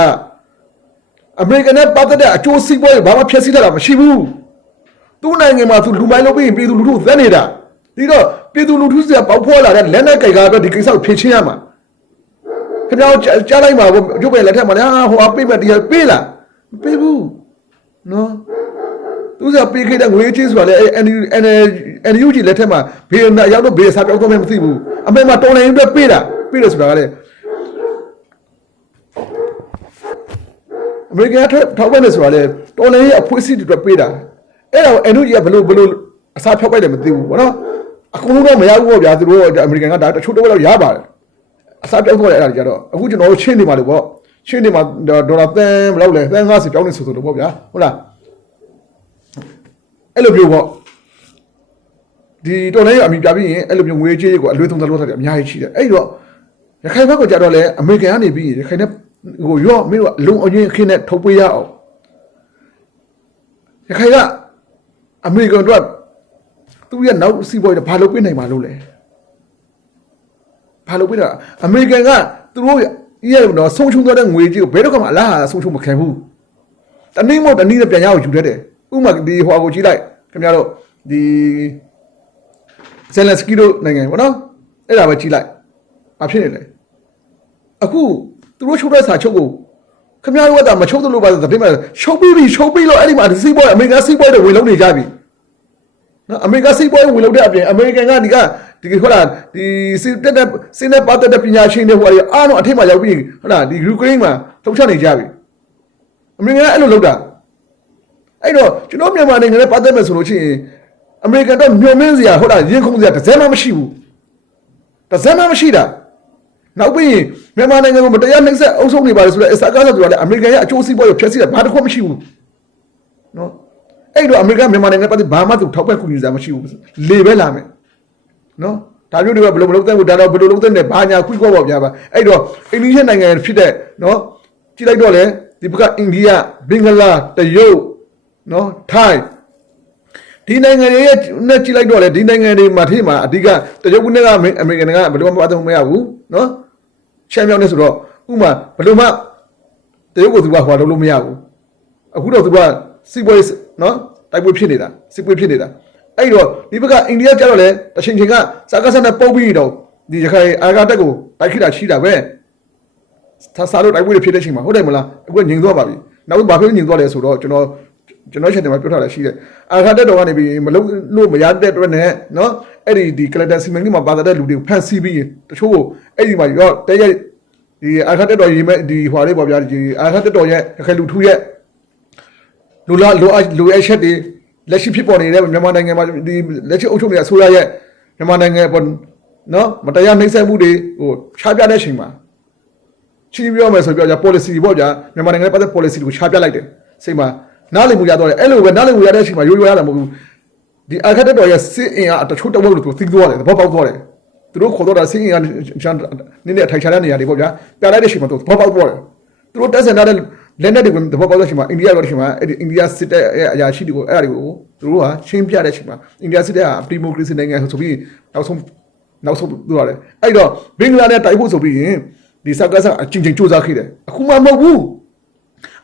အမေရိကန်နဲ့ပတ်သက်တဲ့အကျိုးစီးပွားရေးဘာမှဖျက်ဆီးတတ်တာမရှိဘူးသူ့နိုင်ငံမှာသူလူမိုင်းလုပ်ပြီးပြည်သူလူထုသက်နေတာဒီတော့ပြည်သူလူထုစရာပေါက်ဖွာလာတဲ့လက်နက်ကြိုက်ကားပဲဒီကိစ္စကိုဖြေရှင်းရမှာခင်ဗျားကြားလိုက်မှာရုပ်ပဲလက်ထက်မှာဟာဟိုအပိတ်မဲ့တရားပေးလားမပေးဘူးနော်သူစရာပေးခဲ့တဲ့ငွေချင်းဆိုတာလေအဲ NUG လက်ထက်မှာဘေးနာရောက်တော့ဘေးစားပြောက်တော့မှမသိဘူးအမေမှာတော်လိုင်းအတွက်ပေးတာပေးတယ်ဆိုတာကလေ အမေရိကန်ထောက်ပံ့နေဆိုတာလေတော်လိုင်းရဲ့အဖွဲ့အစည်းတွေအတွက်ပေးတာအဲ့ဒါကို NUG ကဘလို့ဘလို့အစားဖြောက်ပိုက်တယ်မသိဘူးဘောနော်အကုန်လုံးတော့မရဘူးပေါ့ဗျာသူတို့အမေရိကန်ကဒါတချို့တော့တော့ရပါတယ်အစားပြောက်တော့တယ်အဲ့ဒါကြတော့အခုကျွန်တော်တို့ချင်းနေမှာလို့ပေါ့ချင်းနေမှာဒေါ်လာသန်းဘယ်လောက်လဲသန်း50ပြောင်းနေဆိုဆိုလို့ပေါ့ဗျာဟုတ်လားအဲ့လိုမျိုးပေါ့ဒီတော်လည်းအမိပြပြီးရင်အဲ့လိုမျိုးငွေကြေးကိုအလွေသုံးသလို့ထားတယ်အများကြီးရှိတယ်အဲ့တော့ရခိုင်ဘက်ကိုကြတော့လေအမေရိကန်ကနေပြီးရခိုင်နဲ့ ဟိုရော့မင်းတို့အလုံးအချင်းအခင်းနဲ့ထုတ်ပေးရအောင်ရခိုင်ကအမေရိကန်တို့သူရဲ့နောက်စီးပွားရေးဘာလုပ်ပေးနိုင်မှာလို့လဲဘာလုပ်ပေးတာအမေရိကန်ကသူတို့ရဲ့တော့ဆုံးရှုံးသွားတဲ့ငွေကြီးကိုဘယ်တော့မှအလားဟာဆုံးရှုံးမခံဘူးတနည်းမို့တနည်းနဲ့ပြန်ရအောင်ယူတတ်တယ်ဥမာဒီဟွာကိုကြည့်လိုက်ခင်ဗျားတို့ဒီဇယ်လန်စကီတို့နိုင်ငံပေါ့နော်အဲ့ဒါပဲကြည့်လိုက်ဘာဖြစ်နေလဲအခု သူတို့ချုပ်တဲ့စာချုပ်ကိုခင်ဗျားတို့ကမချုပ်သလိုပါဆိုတဲ့မှာချုပ်ပြီးပြီချုပ်ပြီးလို့အဲ့ဒီမှာစီးပွားအမေရိကန်စီးပွားတွေဝင်လုံးနေကြပြီနော်အမေရိကန်စီးပွားရေးဝင်လို့တဲ့အပြင်အမေရိကန်ကဒီကဒီဟုတ်လားဒီစီတက်တဲ့စီနဲ့ပတ်သက်တဲ့ပညာရှင်တွေဟိုအအားလုံးအထိတ်မှရောက်ပြီးဟုတ်လားဒီယူကရိန်းမှာလှုပ်ရှားနေကြပြီအမေရိကန်ကအဲ့လိုလုပ်တာအဲ့တော့ကျွန်တော်မြန်မာနိုင်ငံနဲ့ပတ်သက်မယ်ဆိုလို့ရှိရင်အမေရိကန်တော့ညှို့မင်းစရာဟုတ်လားရင်ခုန်စရာတစ်စက်မှမရှိဘူးတစ်စက်မှမရှိတာ နောက်ပြီးမြန်မာနိုင်ငံကိုမတရားနှိမ့်ဆက်အုပ်ချုပ်နေပါလေဆိုတော့အစကားဆိုတော့လေအမေရိကန်ရဲ့အကျိုးစီးပွားကိုဖျက်ဆီးတာဘာတစ်ခုမှမရှိဘူးနော်အဲ့တော့အမေရိကန်မြန်မာနိုင်ငံပတ်သက်ဘာမှသူထောက်ပံ့ကူညီစရာမရှိဘူးလေပဲလာမယ်နော်ဒါမျိုးတွေကဘယ်လိုမလုပ်တဲ့ဘူးဒါတော့ဘယ်လိုလုပ်တဲ့နဲ့ဘာညာခွိခွက်ပေါ့ဗျာပါအဲ့တော့အိန္ဒိယနိုင်ငံဖြစ်တဲ့နော်ကြည့်လိုက်တော့လေဒီဘက်ကအိန္ဒိယဘင်္ဂလားတရုတ်နော်ထိုင်း ဒီနိုင်ငံတွေရဲ့နဲ့ကြည့်လိုက်တော့လေဒီနိုင်ငံတွေမှာထိမှာအဓိကတရုတ်နဲ့ကအမေရိကန်ကဘယ်လိုမှမပတ်မရဘူးနော်ချမ်းမြောင်းနေဆိုတော့ဥမာဘယ်လိုမှတရုတ်ကိုသူကဟွာလို့လို့မရဘူးအခုတော့သူကစီးပွားရေးနော်တိုက်ပွဲဖြစ်နေတာစီးပွားဖြစ်နေတာအဲ့တော့ဒီဘက်ကအိန္ဒိယကျတော့လေတချိန်ချိန်ကစကားဆက်နဲ့ပုတ်ပြီးတော့ဒီရခိုင်အာဂတ်တက်ကိုတိုက်ခိတာရှိတာပဲသာစားလို့တိုက်ပွဲတွေဖြစ်တဲ့အချိန်မှာဟုတ်တယ်မလားအခုကငြိမ်သွားပါပြီနောက်ဘာဖြစ်လို့ငြိမ်သွားလဲဆိုတော့ကျွန်တော် ကျွန်တော်ချက်တယ်မှာပြောထားတာရှိတယ်အာခါတက်တော်ကနေပြီးမလုံးလို့မရတဲ့အတွက်နဲ့နော်အဲ့ဒီဒီကလတန်စီမံကိန်းမှာပါတဲ့လူတွေကိုဖန်ဆီးပြီးတချို့ကိုအဲ့ဒီမှာရောတဲရဲ့ဒီအာခါတက်တော်ရေးမဲ့ဒီဟွာလေးပေါ့ဗျာဒီအာခါတက်တော်ရဲ့ခက်လူထူရဲ့လူလာလူအလူအချက်တွေလက်ရှိဖြစ်ပေါ်နေတဲ့မြန်မာနိုင်ငံမှာဒီလက်ရှိအုပ်ချုပ်နေတဲ့အစိုးရရဲ့မြန်မာနိုင်ငံပေါ်နော်မတရားနှိပ်စက်မှုတွေဟိုချပြတဲ့အချိန်မှာချင်းပြောမယ်ဆိုပြောကြ policy ပေါ့ဗျာမြန်မာနိုင်ငံရဲ့ပတ်သက် policy ကိုချပြလိုက်တယ်စိတ်မှာ နားလည်မှုရတော့တယ်အဲ့လိုပဲနားလည်မှုရတဲ့အချိန်မှာရိုးရိုးရတာမဟုတ်ဘူးဒီအခက်တက်တော်ရဲ့စစ်အင်အားတချို့တဝက်လို့သူသိသွားတယ်သဘောပေါက်သွားတယ်သူတို့ခေါ်တော့တာစစ်အင်အားနည်းနည်းအထိုင်ချတဲ့နေရာတွေပေါ့ဗျာပြလိုက်တဲ့အချိန်မှာသူသဘောပေါက်သွားတယ်သူတို့တက်ဆန်တဲ့လက်နက်တွေကိုသဘောပေါက်တဲ့အချိန်မှာအိန္ဒိယတော့ဒီချိန်မှာအဲ့ဒီအိန္ဒိယစစ်တပ်ရဲ့အရာရှိတွေကိုအဲ့အရာတွေကိုသူတို့ကရှင်းပြတဲ့အချိန်မှာအိန္ဒိယစစ်တပ်ကဒီမိုကရေစီနိုင်ငံဆိုပြီးနောက်ဆုံးနောက်ဆုံးပြောရတယ်အဲ့တော့ဘင်္ဂလားနဲ့တိုက်ဖို့ဆိုပြီးရင်ဒီစကားစအချင်းချင်းစူးစမ်းခဲ့တယ်အခုမှမဟုတ်ဘူး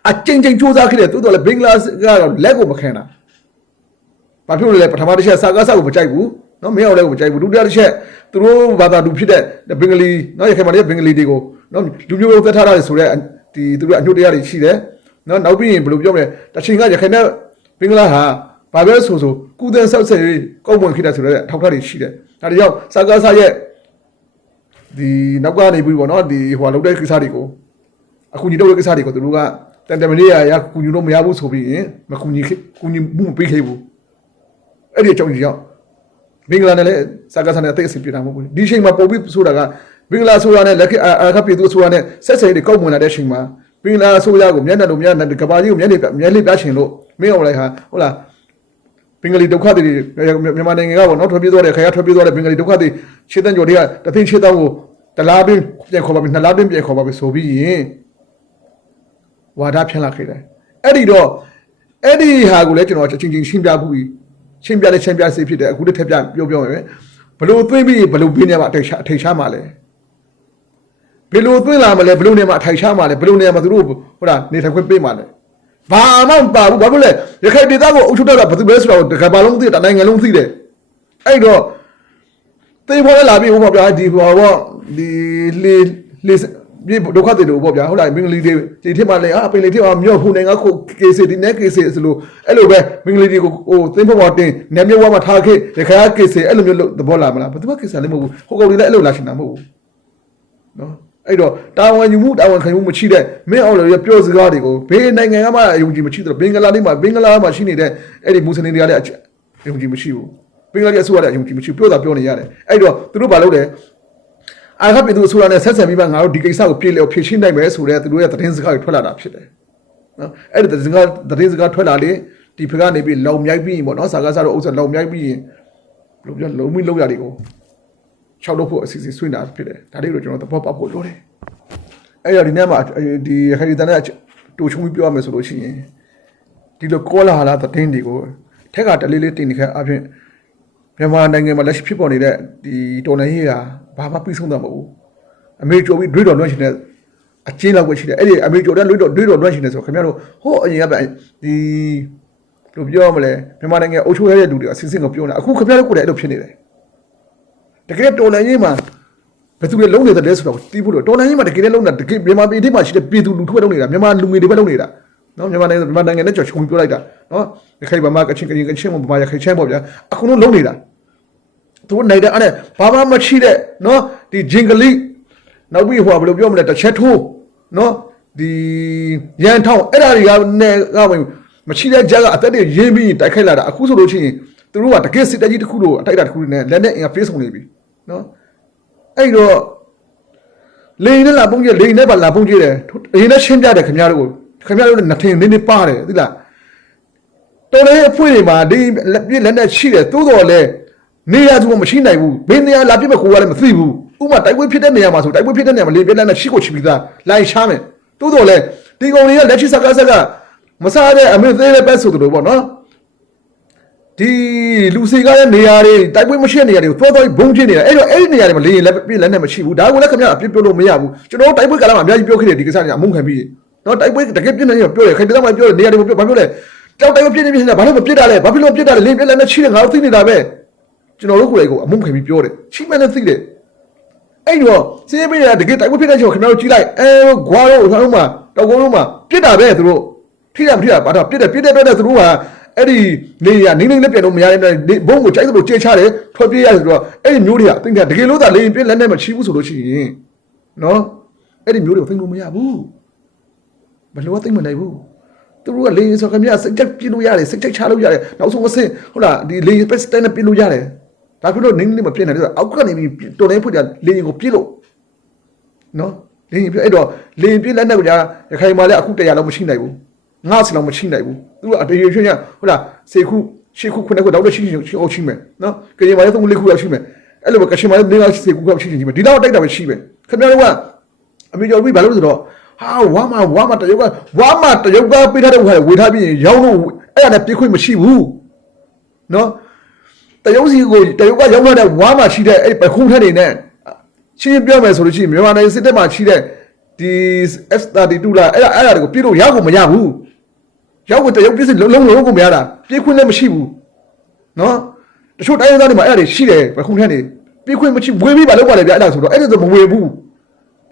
အချင်းချင်းစူးစမ်းခဲ့တယ်တိုးတော့လေဘင်္ဂလားကတော့လက်ကိုမခံတာဘာဖြစ်လို့လဲပထမတစ်ချက်စကားစကိုမကြိုက်ဘူးနော်မင်းအောင်လည်းကိုမကြိုက်ဘူးဒုတိယတစ်ချက်သူတို့ဘာသာသူဖြစ်တဲ့ဘင်္ဂလီနော်ရခိုင်မှာလည်းဘင်္ဂလီတွေကိုနော်လူမျိုးမျိုးသက်ထားတာဆိုတဲ့ဒီသူတို့အညွတ်တရားတွေရှိတယ်နော်နောက်ပြီးရင်ဘယ်လိုပြောမလဲတချင်ကရခိုင်နဲ့ဘင်္ဂလားဟာဘာပဲဆိုဆိုကုသဆောက်ဆက်ရေးကောက်ပွင့်ခိတဲ့ဆိုတဲ့အထောက်အထားတွေရှိတယ်ဒါကြောင့်စကားစရဲ့ဒီနောက်ကနေပြီးပေါ့နော်ဒီဟိုလောက်တဲ့ကိစ္စတွေကိုအခုညီတော့တဲ့ကိစ္စတွေကိုသူတို့က တန်တမလေးရရကူညီလို့မရဘူးဆိုပြီးရင်မကူညီကူညီမှုမပေးခဲ့ဘူးအဲ့ဒီအကြောင်းကြီးကြောင့်မင်္ဂလာနဲ့လည်းစကားဆန်နဲ့အသိအစီပြတာမဟုတ်ဘူးဒီချိန်မှာပုံပြီးဆိုတာကမင်္ဂလာဆိုတာနဲ့လက်ခအာခပြည်သူဆိုတာနဲ့ဆက်ဆံရေးတွေကောက်ဝင်လာတဲ့ချိန်မှာမင်္ဂလာဆိုတာကိုမျက်နှာလိုမျက်နှာကဘာကြီးကိုမျက်နှာမျက်လှည့်ပြချင်လို့မင်းအောင်လိုက်ဟာဟုတ်လားဘင်္ဂလီဒုက္ခတွေမြန်မာနိုင်ငံကပေါ့နော်ထွက်ပြေးသွားတဲ့ခရထွက်ပြေးသွားတဲ့ဘင်္ဂလီဒုက္ခတွေရှင်းတန်းကျော်တွေကတသိန်းရှင်းတန်းကိုတလားပင်ပြန်ခေါ်ပါပြီနှစ်လားပင်ပြန်ခေါ်ပါပြီဆိုပြီးရင် ဝါဒဖြန့်လာခဲ့တယ်အဲ့ဒီတော့အဲ့ဒီဟာကိုလည်းကျွန်တော်ချင်းချင်းရှင်းပြဘူးရှင်းပြတဲ့ရှင်းပြစေဖြစ်တယ်အခုတစ်ထက်ပြပြောပြောမယ်ဘလို့သွင်းပြီးဘလို့ပြင်းနေမှာအထိတ်ရှာအထိတ်ရှာမှာလဲဘယ်လိုသွင်းလာမလဲဘလို့နေမှာအထိုက်ရှာမှာလဲဘလို့နေမှာသူတို့ဟိုလားနေထိုင်ခွင့်ပေးမှာလဲဘာမှမပါဘူးဘာဖြစ်လဲရခိုင်ဒေသကိုအုပ်ချုပ်တာကဘယ်သူပဲဆိုတော့တကဘာလုံးသိတယ်တနိုင်ငံလုံးသိတယ်အဲ့တော့တေးဖော်လာပြီဟိုပေါ့ဗျာဒီဟိုပေါ့ဒီလေလေ ဒီဒုက္ခတွေလို့ပေါ့ဗျာဟုတ်လားမင်္ဂလိတွေဒီထက်မှလည်းအာပင်လေထက်မှမြော့ဖုန်နေငါခုကေစီဒီနဲ့ကေစီဆိုလို့အဲ့လိုပဲမင်္ဂလိတွေကိုဟိုသင်းဖို့ပေါ်တင်နေမြဝမှာထားခဲ့ရခိုင်ကေစီအဲ့လိုမျိုးသဘောလာမလားဘယ်သူမှကေစီလည်းမဟုတ်ဘူးဟိုကောင်တွေလည်းအဲ့လိုလာရှင်တာမဟုတ်ဘူးနော်အဲ့တော့တာဝန်ယူမှုတာဝန်ခံမှုမရှိတဲ့မင်းအောင်လို့ပြောစကားတွေကိုဘေးနိုင်ငံကမှအယုံကြည်မရှိတော့ဘင်္ဂလားဒေ့မှာဘင်္ဂလားမှာရှိနေတဲ့အဲ့ဒီမွတ်စလင်တွေကလည်းအယုံကြည်မရှိဘူးဘင်္ဂလားဒေ့အစိုးရလည်းအယုံကြည်မရှိဘူးပြောတာပြောနေရတယ်အဲ့တော့သူတို့ဘာလုပ်လဲ အာခပ်ပြည်သူအစိုးရနဲ့ဆက်ဆံပြီးမှငါတို့ဒီကိစ္စကိုပြေလည်ဖြေရှင်းနိုင်မယ်ဆိုတဲ့သူတို့ရဲ့သတင်းစကားတွေထွက်လာတာဖြစ်တယ်နော်အဲ့ဒီသတင်းစကားသတင်းစကားထွက်လာလေဒီဖကနေပြီးလုံမြိုက်ပြီးပေါ့နော်စာကားစားတော့ဥစ္စာလုံမြိုက်ပြီးရင်ဘယ်လိုပြောလုံမိလုံရတွေကို၆လို့ဖို့အစီအစဉ်ဆွေးတာဖြစ်တယ်ဒါလေးတို့ကျွန်တော်သဘောပေါက်ဖို့လိုတယ်အဲ့တော့ဒီနေ့မှာဒီခရီးတန်းနဲ့တူချုံပြီးပြောရမယ်ဆိုလို့ရှိရင်ဒီလိုကောလာဟာလာသတင်းတွေကိုထက်ကတလေးလေးတင်နေခဲ့အပြင် မြန်မာနိုင်ငံမှာလက်ရှိဖြစ်ပေါ်နေတဲ့ဒီတော်လှန်ရေးဟာဘာမှပြီးဆုံးတာမဟုတ်ဘူးအမေကျော်ပြီးတွေးတော်လွှတ်ရှင်တဲ့အချင်းလောက်ပဲရှိတယ်အဲ့ဒီအမေကျော်တဲ့တွေးတော်တွေးတော်လွှတ်ရှင်တဲ့ဆိုခင်ဗျားတို့ဟိုအရင်ကပဲဒီဘယ်လိုပြောမလဲမြန်မာနိုင်ငံအုပ်ချုပ်ရတဲ့လူတွေအစင်းစင်းကိုပြောနေတာအခုခင်ဗျားတို့ကိုယ်တိုင်အဲ့လိုဖြစ်နေတယ်တကယ်တော်လှန်ရေးမှာဘယ်သူတွေလုံးနေတယ်ဆိုတော့တီးဖို့လို့တော်လှန်ရေးမှာတကယ်လည်းလုံးတာတကယ်မြန်မာပြည်ထဲမှာရှိတဲ့ပြည်သူလူထုပဲလုံးနေတာမြန်မာလူငယ်တွေပဲလုံးနေတာနော်မြန်မာနိုင်ငံမြန်မာနိုင်ငံနဲ့ကြော်ချုံပြောလိုက်တာနော်ရခိုင်ဗမာကချင်းကရင်ကချင်းဗမာရခိုင်ချင်းပေါ့ဗျာအခုလုံးလုံးနေတာ သူနိုင်တဲ့အဲ့ဒါဘာမှမရှိတဲ့နော်ဒီဂျင်ဂလီနောက်ပြီးဟိုဘယ်လိုပြောမလဲတစ်ချက်ထိုးနော်ဒီရန်ထောင်းအဲ့ဒါတွေကနဲ့ကမရှိတဲ့ဂျက်ကအသက်တွေရင်းပြီးတိုက်ခိုက်လာတာအခုဆိုလို့ရှိရင်သူတို့ကတကယ်စစ်တပ်ကြီးတစ်ခုလို့အတိုက်တာတစ်ခုနဲ့လက်နဲ့အင်ကဖေးဆောင်နေပြီနော်အဲ့တော့လေနဲ့လာပုံးကြလေနဲ့ပါလာပုံးကြတယ်အရင်နဲ့ရှင်းပြတယ်ခင်ဗျားတို့ခင်ဗျားတို့နဲ့နှထင်နေနေပါတယ်သိလားတော်လေးအဖွင့်တွေမှာဒီလက်ပြလက်နဲ့ရှိတယ်သို့တော်လည်း နေရာသူကမရှိနိုင်ဘူးဘယ်နေရာလာပြစ်မဲ့ကိုကလည်းမသိဘူးဥပမာတိုက်ပွဲဖြစ်တဲ့နေရာမှာဆိုတိုက်ပွဲဖြစ်တဲ့နေရာမှာလေပြက်လက်နဲ့ရှိကိုချီပြီးသားလိုင်းရှားမယ်တိုးတော်လဲဒီကောင်တွေကလက်ရှိစကားစကားမစားတဲ့အမေသေးတဲ့ပဲဆိုတယ်လို့ပေါ့နော်ဒီလူစီကားတဲ့နေရာတွေတိုက်ပွဲမရှိတဲ့နေရာတွေကိုသွားသွားဘုံချင်းနေတာအဲ့တော့အဲ့ဒီနေရာတွေမှာလေလက်ပြက်လက်နဲ့မရှိဘူးဒါကိုလည်းခင်ဗျာအပြစ်ပြောလို့မရဘူးကျွန်တော်တိုက်ပွဲကာလမှာအများကြီးပြောခဲ့တယ်ဒီကိစ္စတွေအမှုခံပြီးနော်တိုက်ပွဲတကယ်ပြစ်နေရပြောတယ်ခင်ဗျာမှပြောတယ်နေရာတွေမှာပြောဘာပြောလဲကြောက်တိုက်ပွဲပြစ်နေပြစ်နေတာဘာလို့မပြစ်တာလဲဘာဖြစ်လို့ပြစ်တာလဲလေပြက်လက်နဲ့ရှိတယ်ငါတို့သိနေတာပဲ ကျွန်တော်တို့ကိုယ်တိုင်ကိုအမုန်းခံပြီးပြောတယ်ချိမနဲ့သိတယ်အဲ့တော့စီးပေးရတကယ်တိုက်ပွဲဖြစ်တဲ့ချိန်ခင်ဗျားတို့ကြည့်လိုက်အဲဂွားတို့ဟောင်းမှာတောက်ကုန်းလုံးမှာပြစ်တာပဲသူတို့ထိတာမထိတာဘာတော့ပြစ်တယ်ပြစ်တဲ့အတွက်သူတို့ကအဲ့ဒီနေရနေနေလက်ပြတ်တော့မရတဲ့ဘုံကိုကြိုက်သလိုကြေချတယ်ထွက်ပြေးရတယ်ဆိုတော့အဲ့ဒီမျိုးတွေကအသိကတကယ်လို့သာလေရင်ပြစ်လက်နဲ့မချီဘူးဆိုလို့ရှိရင်နော်အဲ့ဒီမျိုးတွေကိုသိလို့မရဘူးဘယ်လိုမှသိမနိုင်ဘူးသူတို့ကလေရင်ဆိုခင်ဗျာစိတ်ချက်ပြလို့ရတယ်စိတ်ချက်ချလို့ရတယ်နောက်ဆုံးအဆင့်ဟုတ်လားဒီလေရင်ပက်စတန်နဲ့ပြလို့ရတယ် ဒါဖြစ်လို့နေနေမပြည့်နိုင်တယ်ဆိုတော့အောက်ကနေပြီးတော်နေဖွင့်ကြလေရင်ကိုပြစ်လို့နော်လင်းရင်ပြအဲ့တော့လင်းရင်ပြလက်နဲ့ကကြာရခိုင်မှာလည်းအခုတရလောက်မရှိနိုင်ဘူးငါးစလောက်မရှိနိုင်ဘူးသူကအတရေရွှေညဟုတ်လားစေခုရှေခုခုနှစ်ခုတော့ရှိရှိရှိအောင်ရှိမယ်နော်ကြရင်မှာလည်းသုံးလေးခုလောက်ရှိမယ်အဲ့လိုပဲကရှင်မှာလည်းလေးလောက်စေခုလောက်ရှိရှိမယ်ဒီလောက်တိုက်တာပဲရှိပဲခင်ဗျားတို့ကအမေကျော်ပြီးဘာလို့ဆိုတော့ဟာဝါမဝါမတရုတ်ကဝါမတရုတ်ကပေးထားတဲ့ဟာဝေထားပြီးရင်ရောင်းလို့အဲ့ဒါနဲ့ပြခွင့်မရှိဘူးနော်တ ရုတ်စီကိုတရုတ်ကရောင်းထားတဲ့ဝါမရှိတဲ့အဲ့ပခုံးထက်နေနဲ့ရှင်းပြမယ်ဆိုလို့ရှိရင်မြန်မာနိုင်ငံစစ်တပ်မှာရှိတဲ့ဒီ F32 လားအဲ့ဒါအဲ့ဒါတွေကိုပြည့်လို့ရဖို့မရဘူးရောက်ကိုတရုတ်ပြည့်စလုံးလုံးလုံးကိုမရတာပြည့်ခွင့်လည်းမရှိဘူးနော်တချို့တိုင်းရင်းသားတွေမှာအဲ့ဒါတွေရှိတယ်ဘခုထက်နေပြည့်ခွင့်မရှိဝေပြီးပါလို့ပါလေဗျအဲ့ဒါဆိုတော့အဲ့ဒါဆိုမဝေဘူး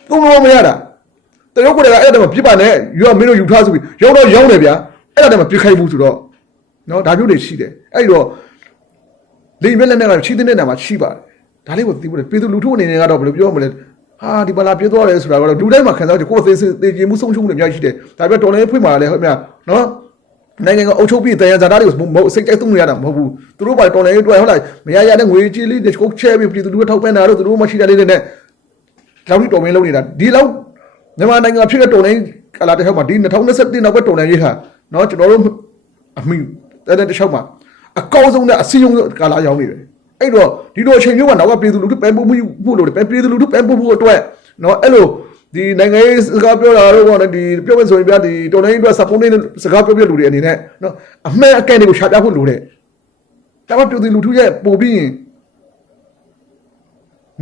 သုံးလို့မရတာတရုတ်ကိုလည်းအဲ့ဒါမှာပြစ်ပါနဲ့ယူရမင်းတို့ယူထားဆိုပြီးရောက်တော့ရောက်တယ်ဗျအဲ့ဒါတည်းမှာပြစ်ခိုက်ဘူးဆိုတော့နော်ဒါမျိုးတွေရှိတယ်အဲ့ဒီတော့ လိမ်ပဲလက်နဲ့ကချီးတဲ့နေရာမှာရှိပါတယ်ဒါလေးကိုသိဖို့လေပြည်သူလူထုအနေနဲ့ကတော့ဘယ်လိုပြောမလဲဟာဒီပါလာပြေးသွားတယ်ဆိုတာကတော့လူတိုင်းမှာခံစားချက်ကိုယ်သေးသေးသေးမှုဆုံးရှုံးမှုတွေအများကြီးရှိတယ်ဒါပေမဲ့တော်လည်းဖွင့်มาလဲဟုတ်မြနော်နိုင်ငံကအုပ်ချုပ်ပြီးတရားဇာတာတွေကိုမဟုတ်စိတ်တိုက်သုံးနေရတာမဟုတ်ဘူးသူတို့ပါတော်လည်းတွေ့ဟုတ်လားမရရတဲ့ငွေကြီးလေးတွေကိုချဲပြီးပြည်သူလူထုထောက်ပံ့တာတော့သူတို့မှရှိတယ်လေးနဲ့လောက်ပြီးတော်မင်းလုံးနေတာဒီလောက်မြန်မာနိုင်ငံဖြစ်တဲ့တော်လည်းကလာတဲ့ဟောက်မှာဒီ2021နောက်ကတော်လည်းရေးဟာနော်ကျွန်တော်တို့အမိတဲ့တဲ့တစ်ချောက်မှာ အကောင်းဆုံးနဲ့အစည်းအရုံးကာလာရောက်နေတယ်အဲ့တော့ဒီလိုအချိန်မျိုးမှာနောက်ကပြည်သူလူထုပန်းပိုးမှုမှုလို့တယ်ပြည်သူလူထုပန်းပိုးမှုအတွက်နော်အဲ့လိုဒီနိုင်ငံရေးစကားပြောတာတော့ဗောနော်ဒီပြောမယ်ဆိုရင်ပြဒီတော်လိုင်းအတွက် support နဲ့စကားပြောပြလူတွေအနေနဲ့နော်အမှန်အကန်တွေကိုရှာပြဖို့လိုတယ်ဒါမှပြည်သူလူထုရဲ့ပို့ပြီးရင်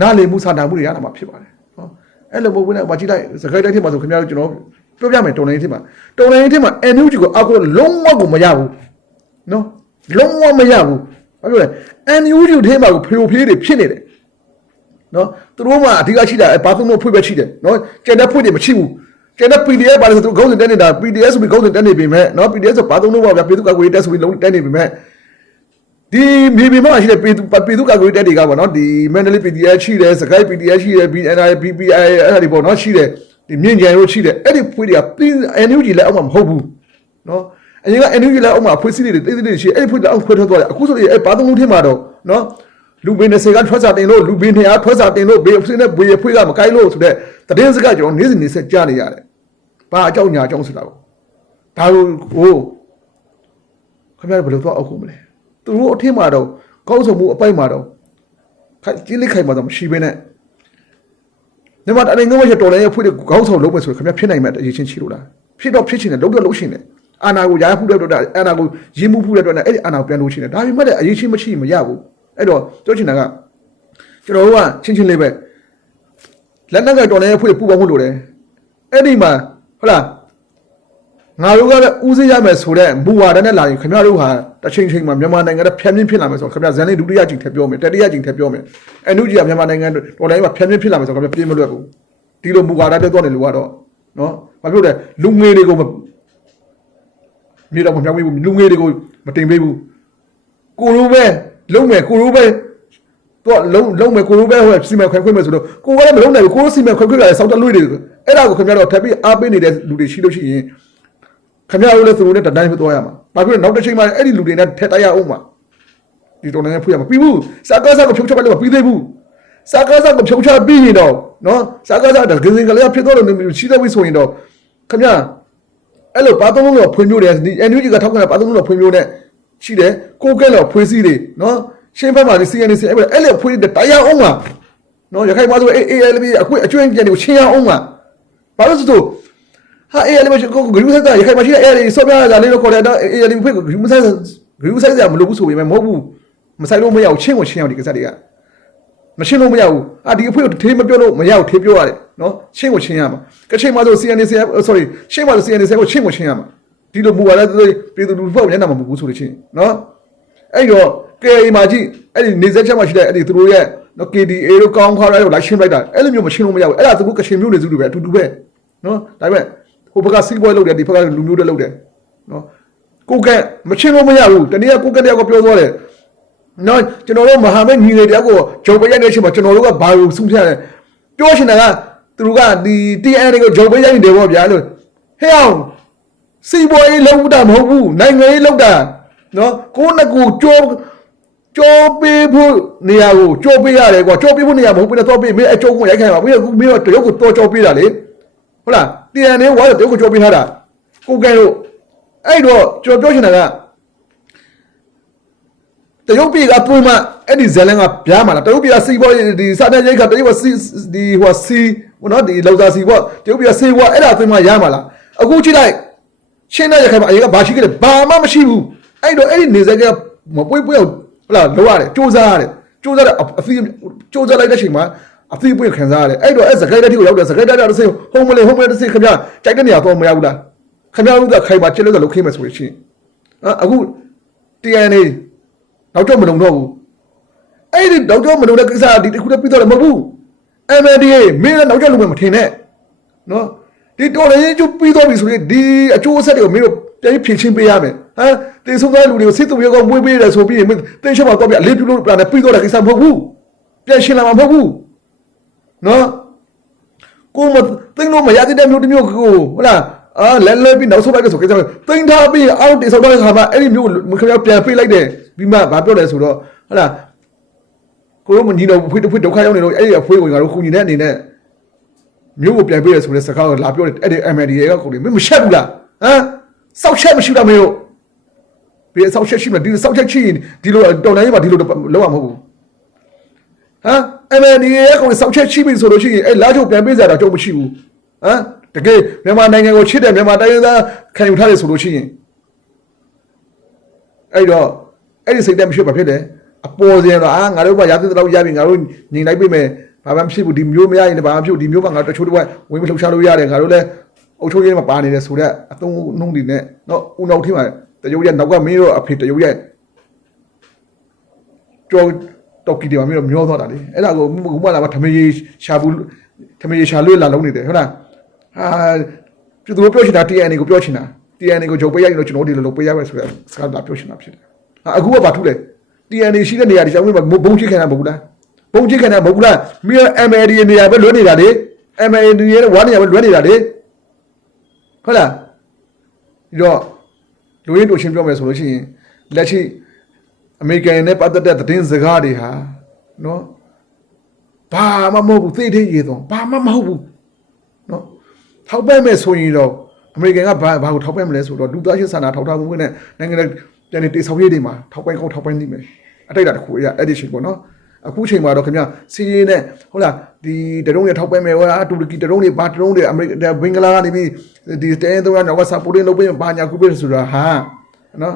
နားလည်မှုစာနာမှုတွေရတာမှာဖြစ်ပါတယ်နော်အဲ့လိုမဟုတ်ဘူးနဲ့ဗာကြည့်လိုက်စကားတိုင်းထဲမှာဆိုခင်ဗျားတို့ကျွန်တော်ပြောပြမယ်တော်လိုင်းထဲမှာတော်လိုင်းထဲမှာ NUG ကိုအောက်ကိုလုံးဝကိုမရဘူးနော် လုံးဝမရဘူးဘာပြောလဲ NUG ထဲမှာကိုဖျို့ဖျေးတွေဖြစ်နေတယ်နော်သူတို့မှအဓိကရှိတာဘာသုံးလို့ဖွင့်ပဲရှိတယ်နော်ကျန်တဲ့ဖွင့်တွေမရှိဘူးကျန်တဲ့ PDF ပါလို့ဆိုသူခေါင်းစဉ်တက်နေတာ PDF ဆိုပြီးခေါင်းစဉ်တက်နေပြီမဲ့နော် PDF ဆိုဘာသုံးလို့ပါဗျာပြည်သူ့ကာကွယ်ရေးတက်ဆိုပြီးလုံးတက်နေပြီမဲ့ဒီမြေပြင်မှာရှိတဲ့ပြည်သူပြည်သူ့ကာကွယ်ရေးတက်တွေကပေါ့နော်ဒီ Mandalay PDF ရှိတယ်စကိုင်း PDF ရှိတယ် BNI BPI အဲ့ဒါတွေပေါ့နော်ရှိတယ်ဒီမြင့်ကြံရိုးရှိတယ်အဲ့ဒီဖွင့်တွေက NUG လည်းအောက်မှာမဟုတ်ဘူးနော် အရင်က NUG လည်းအောက်မှာဖွေးစည်းတွေတိတ်တိတ်ရှိအဲ့ဒီဖွေးတွေအောက်ခွဲထွက်သွားတယ်အခုဆိုရင်အဲ့ဘာသုံးလုံးထင်းမှာတော့နော်လူဘင်းနဲ့စေကထွက်စာတင်လို့လူဘင်းနဲ့အားထွက်စာတင်လို့ဘေးအဖွေးနဲ့ဘေးအဖွေးကမကိုင်းလို့ဆိုတဲ့တည်င်းစကားကျွန်တော်နေ့စဉ်နေ့ဆက်ကြားနေရတယ်ဘာအကြောင်းညာအကြောင်းဆိုတာကိုဒါကိုဟိုခင်ဗျားတို့ဘယ်လိုသွားအောက်ခုမလဲသူတို့အထင်းမှာတော့ကောင်းဆောင်မှုအပိုက်မှာတော့ခိုင်ကြီးလေးခိုင်မှာတော့မရှိဘဲနဲ့ဒီမှာအနေငယ်မရတော်လည်းဖွေးတဲ့ကောင်းဆောင်လုံးပဲဆိုခင်ဗျားဖြစ်နိုင်မှာအရေးချင်းချီလို့လားဖြစ်တော့ဖြစ်ချင်တယ်လုံးတော့လုံးရှင်တယ် အာနာကိုရားဖူးတဲ့အတွက်အာနာကိုရင်းမှုဖူးတဲ့အတွက်နဲ့အဲ့ဒီအာနာကိုပြန်လို့ရှိတယ်ဒါပေမဲ့လည်းအရေးချင်းမရှိမရဘူးအဲ့တော့ပြောချင်တာကကျွန်တော်တို့ကချင်းချင်းလေးပဲလက်နက်ကတော်လည်းဖွေးပူပေါင်းဖို့လိုတယ်အဲ့ဒီမှာဟုတ်လားငါတို့ကလည်းဦးစိရမယ်ဆိုတဲ့မူဝါဒနဲ့လာရင်ခင်ဗျားတို့ဟာတစ်ချိန်ချိန်မှာမြန်မာနိုင်ငံကဖြန့်မြင့်ဖြစ်လာမယ်ဆိုတော့ခင်ဗျားဇန်လေးဒုတိယကြိမ်ထပ်ပြောမယ်တတိယကြိမ်ထပ်ပြောမယ်အန်နုကြီးကမြန်မာနိုင်ငံတော်လည်းမှာဖြန့်မြင့်ဖြစ်လာမယ်ဆိုတော့ခင်ဗျားပြေးမလွတ်ဘူးဒီလိုမူဝါဒတက်တော့နေလို့ကတော့နော်ဘာဖြစ်လဲလူငယ်တွေကို မြေတော့မပြောင်းပေးဘူးလူငယ်တွေကိုမတင်ပေးဘူးကိုရိုးပဲလုံးမယ်ကိုရိုးပဲတော့လုံးလုံးမယ်ကိုရိုးပဲဟိုစီမံခွဲခွဲမယ်ဆိုတော့ကိုကလည်းမလုံးနိုင်ဘူးကိုရိုးစီမံခွဲခွဲရတယ်စောက်တလွေတွေအဲ့ဒါကိုခင်ဗျားတို့ထပ်ပြီးအားပေးနေတဲ့လူတွေရှိလို့ရှိရင်ခင်ဗျားတို့လည်းသူတို့နဲ့တတိုင်းပဲသွားရမှာဘာဖြစ်လဲနောက်တစ်ချိန်မှာအဲ့ဒီလူတွေနဲ့ထက်တိုက်ရအောင်မှာဒီတော်လည်းဖွေးရမှာပြီးဘူးစာကားစာကိုဖြုတ်ချလိုက်လို့ပြီးသေးဘူးစာကားစာကိုဖြုတ်ချပြီးရင်တော့နော်စာကားစာတကယ်စင်ကလေးဖြစ်တော့လို့ရှိတဲ့ဝိဆိုရင်တော့ခင်ဗျား အဲ့လိုဘာသုံးလုံးတော့ဖွေးမျိုးတယ်ဒီ NUG ကထောက်ခံတာဘာသုံးလုံးတော့ဖွေးမျိုးနဲ့ရှိတယ်ကိုကဲတော့ဖွေးစည်းတွေနော်ရှင်းဘက်မှာဒီ CNC အဲ့လိုအဲ့လိုဖွေးတဲ့တရားအောင်မှာနော်ရခိုင်မှာဆို AALB အခုအကျွင့်ပြန်တွေကိုရှင်းရအောင်မှာဘာလို့ဆိုတော့ဟာ AALB ကိုဂရုစိုက်တာရခိုင်မှာရှိတဲ့ AALB ဆော့ပြရတာလေးတော့ခေါ်တယ်တော့ AALB ဖွေးဂရုမစိုက်ဂရုစိုက်စရာမလိုဘူးဆိုပေမဲ့မဟုတ်ဘူးမဆိုင်လို့မရဘူးချင်းကိုချင်းအောင်ဒီကစားတွေက မရှင်းလို့မရဘူးအာဒီအဖွေးကိုထေးမပြောလို့မရဘူးထေးပြောရတယ်နော်ရှင်းကိုရှင်းရမှာကချိန်မှာဆို CNC sorry ရှင်းမှာဆို CNC ကိုရှင်းကိုရှင်းရမှာဒီလိုမူပါလဲပြည်သူလူထုပေါ့ညနာမှာမဟုတ်ဘူးဆိုလို့ချင်းနော်အဲ့တော့ကဲအိမ်မှာကြည့်အဲ့ဒီနေဆက်ချက်မှာရှိတဲ့အဲ့ဒီသူတို့ရဲ့နော် KDA တို့ကောင်းခါရဲတို့လိုက်ရှင်းလိုက်တာအဲ့လိုမျိုးမရှင်းလို့မရဘူးအဲ့ဒါသူကကချင်မျိုးနေစုတွေပဲအတူတူပဲနော်ဒါပေမဲ့ဟိုဘက်ကစီးပွားလုပ်တယ်ဒီဘက်ကလူမျိုးတွေလုပ်တယ်နော်ကိုကဲမရှင်းလို့မရဘူးတနည်းကကိုကဲတယောက်ကပြောသွားတယ် နော်ကျွန်တော်တို့မဟာမိတ်ညီတွေတယောက်ကိုဂျုံပေးရိုက်တဲ့အချိန်မှာကျွန်တော်တို့ကဘာလို့ဆုံးဖြတ်လဲပြောချင်တာကသူတို့ကဒီ TN တွေကိုဂျုံပေးရိုက်နေတယ်ပေါ့ဗျာလို့ဟဲ့အောင်စီပွားရေးလောက်တာမဟုတ်ဘူးနိုင်ငံရေးလောက်တာနော်ကိုယ့်နှစ်ကိုကြောကြောပေးဖို့နေရာကိုကြောပေးရတယ်ကွာကြောပေးဖို့နေရာမဟုတ်ဘူးတော့ပေးမင်းအကျုံးကိုရိုက်ခိုင်းပါမင်းကမင်းကတရုတ်ကိုတော့ကြောပေးတာလေဟုတ်လားတရားနေဝါတော့တရုတ်ကိုကြောပေးထားတာကိုကဲလို့အဲ့တော့ကျွန်တော်ပြောချင်တာက တရုတ်ပြည်ကပုံမှန်အဲ့ဒီဇလန်ကပြားမှာလားတရုတ်ပြည်ကစီပွားရေးဒီစာနယ်ရိတ်ကတရုတ်ကစီဒီဟိုစီဟိုနော်ဒီလောက်သားစီပေါ့တရုတ်ပြည်ကစီပွားအဲ့ဒါပုံမှန်ရမှာလားအခုကြည့်လိုက်ရှင်းတဲ့ရခိုင်မှာအရင်ကဘာရှိခဲ့လဲဘာမှမရှိဘူးအဲ့တော့အဲ့ဒီနေစက်ကမပွေးပွေးအောင်ဟလာလောရတယ်စူးစမ်းရတယ်စူးစမ်းတဲ့အအဖီးစူးစမ်းလိုက်တဲ့အချိန်မှာအဖီးပွေးခံစားရတယ်အဲ့တော့အဲ့စကိုင်းတက်တီကိုရောက်တယ်စကိုင်းတက်တက်တစ်စိဟုံးမလေးဟုံးမလေးတစ်စိခင်ဗျာကြိုက်တဲ့နေရာတော့မရဘူးလားခင်ဗျားတို့ကခိုင်မှာချစ်လို့ကလုတ်ခိမ့်မယ်ဆိုရင်ရှင်းအခု TNA နော က်တော့မလုံတော့ဘူးအဲ့ဒီနောက်တော့မလုံတဲ့ကိစ္စဒီတစ်ခုတည်းပြီးတော့လည်းမဟုတ်ဘူး MNDA မင်းလည်းနောက်ကျလုံမယ်မထင်နဲ့နော်ဒီတော်လည်းကျုပ်ပြီးတော့ပြီဆိုရင်ဒီအကျိုးအဆက်တွေကိုမင်းတို့ပြန်ပြီးဖြည့်ချင်းပေးရမယ်ဟမ်တင်ဆုံးသားလူတွေကိုစစ်သူရဲကောမွေးပေးတယ်ဆိုပြီးရင်မင်းတင်ရှော့မှာတော့ပြအလေးပြုလို့ပြန်ပြီးတော့တဲ့ကိစ္စမဟုတ်ဘူးပြန်ရှင်းလာမှာမဟုတ်ဘူးနော်ကိုမတင်လို့မရတဲ့မျိုးတစ်မျိုးကိုဟုတ်လားအာလဲလဲပြီးနောက်ဆုံးလိုက်ဆိုကိစ္စတင်ထားပြီးအောက်တိဆောက်တဲ့ခါမှာအဲ့ဒီမျိုးခင်ဗျားပြန်ပေးလိုက်တယ် ပြီးမှဘာပြောလဲဆိုတော့ဟုတ်လားကိုတို့မညီတော့ဖွေးတစ်ဖွေးဒုက္ခရောက်နေတော့အဲ့ဒီအဖွေးကိုငါတို့ခုညီတဲ့အနေနဲ့မျိုးကိုပြန်ပေးရဆိုတဲ့စကားကိုလာပြောတယ်အဲ့ဒီ MND ရဲ့ကိုလေမင်းမရှက်ဘူးလားဟမ်စောက်ချက်မရှိတာမင်းတို့ဘယ်စောက်ချက်ရှိမလဲဒီစောက်ချက်ရှိရင်ဒီလိုတော်လိုင်းမှာဒီလိုလောက်ရမဟုတ်ဘူးဟမ် MND ရဲ့ကိုစောက်ချက်ရှိပြီဆိုလို့ရှိရင်အဲ့လာချုပ်ပြန်ပေးစရာတော့ကြုံမရှိဘူးဟမ်တကယ်မြန်မာနိုင်ငံကိုချစ်တယ်မြန်မာတိုင်းရင်းသားခံယူထားတယ်ဆိုလို့ရှိရင်အဲ့တော့ အဲ့ဒီစိတ်တက်မရှိဘာဖြစ်လဲအပေါ်စင်တော့အာငါတို့ကရာသီတော့ရပြီငါတို့ညီလိုက်ပြီမယ်ဘာမှဖြစ်ဘူးဒီမျိုးမရရင်လည်းဘာမှဖြစ်ဘူးဒီမျိုးကငါတို့တချို့တော့ဝင်မလှုပ်ရှားလို့ရတယ်ငါတို့လည်းအုပ်ချုပ်ရေးမှာပါနေတယ်ဆိုတော့အသုံးနှုံးတွေနဲ့နော်ဦးနောက်ထင်းမှာတရုတ်ရဲ့နောက်ကမင်းတို့အဖေတရုတ်ရဲ့ကြောတော့ကီဒီမှာမင်းတို့မျောသွားတာလေအဲ့ဒါကိုဘုမလာမထမေးရှာဘူးထမေးရှာလွေးလာလုံးနေတယ်ဟုတ်လားဟာသူတို့ပြောချင်တာ TNA ကိုပြောချင်တာ TNA ကိုဂျုံပေးရရင်တော့ကျွန်တော်ဒီလိုလုပ်ပေးရမယ်ဆိုတော့စကားလာပြောချင်တာဖြစ်တယ်ဟာ အခုကဘာထူးလဲ TNA ရှိတဲ့နေရာတွေကြောင့်ဘုံချစ်ခံတာမဟုတ်ဘူးလားဘုံချစ်ခံတာမဟုတ်ဘူးလားမင်း MLD နေရာပဲလွှဲနေတာလေ MLD ရဲ့ဝါနေရာပဲလွှဲနေတာလေဟုတ်လားဒီတော့လူရင်းတို့ရှင်းပြောမယ်ဆိုလို့ရှိရင်လက်ရှိအမေရိကန်နဲ့ပတ်သက်တဲ့သတင်းစကားတွေဟာနော်ဘာမှမဟုတ်ဘူးသိသေးရေတော့ဘာမှမဟုတ်ဘူးနော်ထောက်ပံ့မယ်ဆိုရင်တော့အမေရိကန်ကဘာဘာကိုထောက်ပံ့မလဲဆိုတော့လူသားချင်းစာနာထောက်ထားမှုနဲ့နိုင်ငံရဲ့ ပြန်နေတိဆောက်ရေးတွေမှာထောက်ပံ့ကောင်းထောက်ပံ့နေမယ်အတိုက်တာတစ်ခုအရာ edition ပေါ့နော်အခုချိန်မှာတော့ခင်ဗျစီးရေးနဲ့ဟုတ်လားဒီတရုံးတွေထောက်ပံ့မယ်ဟောလားတူရကီတရုံးတွေဘာတရုံးတွေအမေရိကန်ဘင်္ဂလားကနေပြီးဒီတဲတုံးကနောက်ကစာပိုတင်လုပ်ပေးဘာညာကူပေးဆိုတာဟာနော်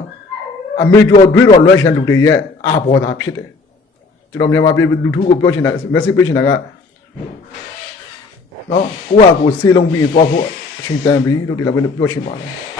အမေကျော်တွေးတော်လွှဲရှန်လူတွေရဲ့အာဘော်သာဖြစ်တယ်ကျွန်တော်မြန်မာပြည်လူထုကိုပြောချင်တာ message ပေးချင်တာကနော်ကိုကကိုစေးလုံးပြီးသွားဖို့အချိန်တန်ပြီလို့ဒီလိုပဲပြောချင်ပါတယ်